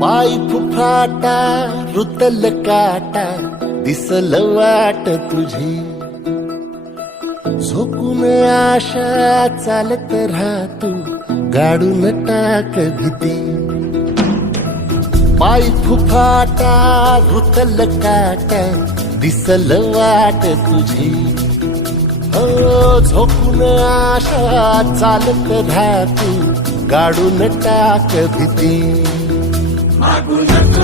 पाय फुफाटा रुतल काटा दिसल वाट तुझी, झोकून आशा चालत राहतू गाडून टाक भीती. पाय फुफाटा रुतल काटा दिसल वाट तुझी, हो झोकून आशा चालत राहतू गाडून टाक भीती. मागू नको